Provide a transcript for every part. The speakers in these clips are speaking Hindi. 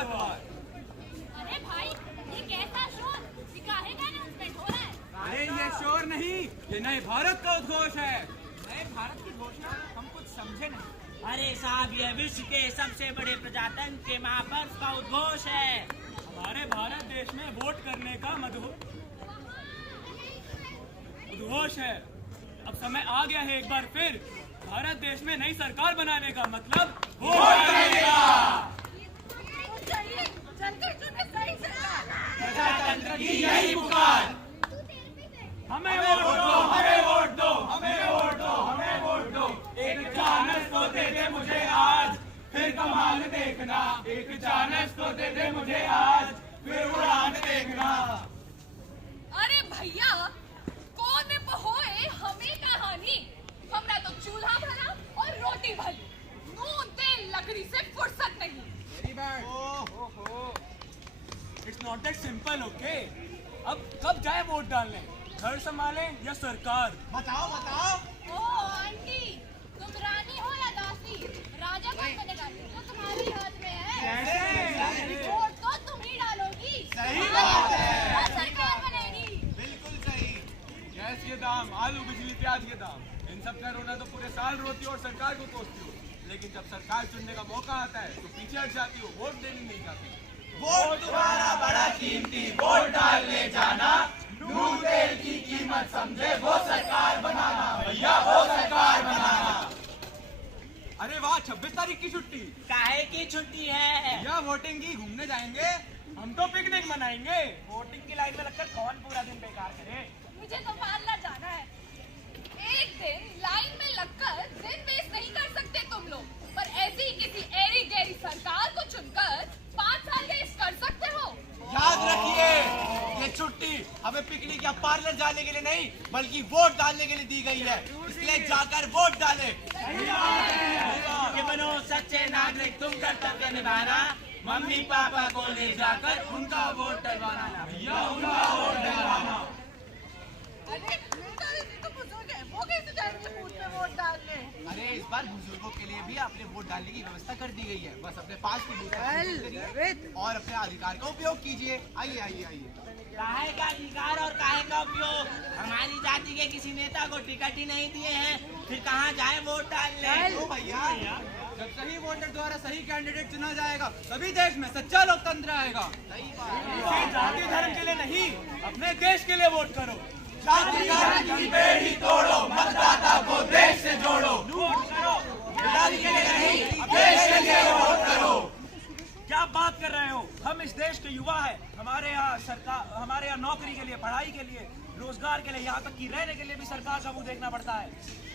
पतवार। अरे भाई, ये कैसा शोर? ये काहे का अनाउंसमेंट हो रहा है? अरे ये शोर नहीं, ये नए भारत का उद्घोष है। नए भारत की घोषणा हम कुछ समझे नहीं। अरे साहब, ये विश्व के सबसे बड़े प्रजातंत्र के महापर्व का उद्घोष है। हमारे भारत देश में वोट करने का उद्घोष है। अब समय आ गया है एक बार फिर भारत देश में नई सरकार बनाने का, मतलब वोट करने का। प्रजातंत्र की यही पुकार। हमें वोट दो, हमें वोट दो, हमें वोट दो, हमें वोट दो। एक चांस तो दे दे मुझे आज, फिर कमाल देखना। एक चांस तो दे दे मुझे आज, फिर उड़ान देखना। अरे भैया, कौन होए हमें कहानी? हमरा तो चूल्हा भला और रोटी भली, नून तेल लकड़ी से फुर्सत नहीं। It's not that simple, okay? अब कब जाए वोट डालने? घर संभाले या सरकार? बताओ बताओ। ओ आंटी, तुम रानी हो या दासी? राजा कौन बनेगा? तो तुम्हारे हाथ में है। वोट तो तुम ही डालोगी। सही बात है। और सरकार बनेगी। बिल्कुल सही। गैस के दाम, आलू, बिजली, प्याज के दाम, इन सब का रोना तो पूरे साल रोती हो और सरकार को कोसती हो। लेकिन जब सरकार चुनने का मौका आता है तो पीछे हट जाती हो, वोट देने नहीं जाती। वोट तुम्हारा बड़ा कीमती, वोट डालने जाना। नून तेल की कीमत समझे, वो सरकार बनाना भैया, वो सरकार बनाना। अरे वाह, 26 तारीख की छुट्टी। काहे की छुट्टी है? या वोटिंग की घूमने जाएंगे? हम तो पिकनिक मनाएंगे। वोटिंग की लाइन में लगकर कौन पूरा दिन बेकार करे? मुझे तो पार्लर जाना है। एक दिन लाइन में लगकर दिन वेस्ट नहीं कर सकते तुम लोग, पर ऐसी ही किसी एरी गैरी सरकार को चुनकर 5 साल वेस्ट कर सकते हो। याद रखिए, ये छुट्टी हमें पिकनिक या पार्लर जाने के लिए नहीं, बल्कि वोट डालने के लिए दी गई है। इसलिए जाकर वोट डालें। कि बनो सच्चे नागरिक, तुम कर्तव्य निभाना। मम्मी पापा को ले जाकर उनका वोट डलवाना भैया, उनका वोट डलवाना। अरे तो बुजुर्ग है, वो कैसे जाएंगे बूथ में वोट डालने? अरे इस बार बुजुर्गों के लिए भी आपने वोट डालने की व्यवस्था कर दी गई है। बस अपने पास की बूथ करिए और अपने अधिकार का उपयोग कीजिए। आइए आइए आइए। काहे का अधिकार और काहे का उपयोग? हमारी जाति के किसी नेता को टिकट ही नहीं दिए हैं, फिर कहाँ जाए वोट डालने? तो भैया, जब सही वोटर द्वारा सही कैंडिडेट चुना जाएगा तभी देश में सच्चा लोकतंत्र आएगा। सही बात। किसी जाति धर्म के लिए नहीं, अपने देश के लिए वोट करो। जाति धर्म की बेड़ी तोड़ो, मतदाता को देश से जोड़ो। वोट करो। जाति के लिए नहीं, देश के लिए वोट करो। क्या बात कर रहे हो? हम इस देश के युवा हैं। हमारे यहाँ सरकार, हमारे यहाँ नौकरी के लिए, पढ़ाई के लिए, रोजगार के लिए, यहाँ तक कि रहने के लिए भी सरकार का मुंह देखना पड़ता है।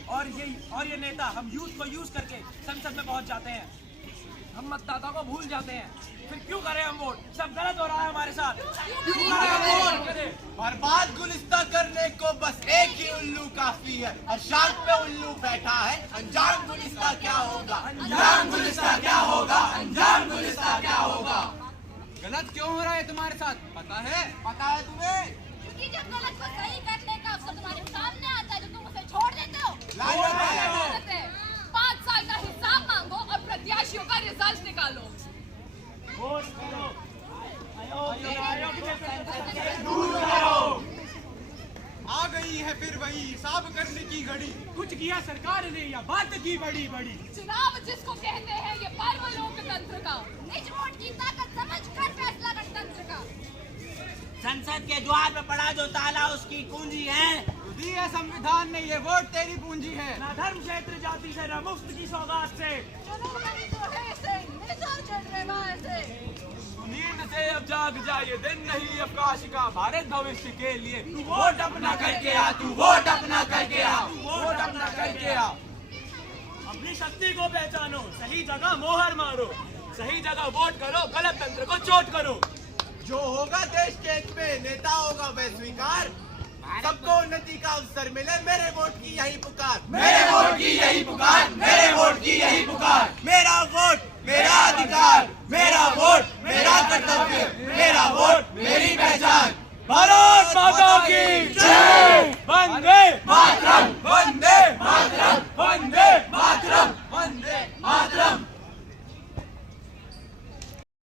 और ये नेता हम यूथ को यूज करके संसद में पहुंच जाते हैं। हम मतदाता को भूल जाते हैं। फिर क्यों करें हम वोट? सब गलत हो रहा है हमारे साथ। बर्बाद गुलिस्ता करने को बस एक ही उल्लू काफी है, और शांत पे उल्लू बैठा है। अंजाम गुलिस्ता क्या होगा? अंजाम गुलिस्ता क्या होगा? अंजाम गुलिस्ता क्या होगा? गलत क्यों हो रहा है तुम्हारे साथ? पता है? पता है तुम्हें? क्योंकि जब गलत को सही करने का अवसर तुम्हारे सामने आता है तो तुम उसे छोड़ देते हो। लाइन में खड़े हो। 5 साल का हिसाब मांगो और प्रत्याशियों का रिजल्ट निकालो। वोट करो। आ गई है फिर वही हिसाब करने की घड़ी। कुछ किया सरकार ने या बात की बड़ी बड़ी। चुनाव जिसको कहते हैं ये पर्व लोकतंत्र का, निज वोट की ताकत समझकर फैसला गणतंत्र का। संसद के द्वार पे पड़ा जो ताला उसकी कुंजी है। दी है संविधान ने, ये वोट तेरी पूंजी है। ना धर्म क्षेत्र जाति से, ना मुफ्त की सौगात से। नींद से अब जाग जा, ये दिन नहीं अवकाश का, भारत भविष्य के लिए तू वोट अपना करके आ, तू वोट अपना करके आ, तू वोट अपना करके आ। अपनी शक्ति को पहचानो, सही जगह मोहर मारो, सही जगह वोट करो, गलत तंत्र को चोट करो। जो होगा देश के हित में, नेता होगा वह स्वीकार। सबको उन्नति का अवसर मिले, मेरे वोट की यही पुकार। मेरे वोट की यही पुकार, मेरे वोट की यही पुकार। मेरा वोट मेरा अधिकार, मेरा वोट मेरा कर्तव्य, मेरा वोट मेरी पहचान। भारत माता की जय। वंदे मातरम, वंदे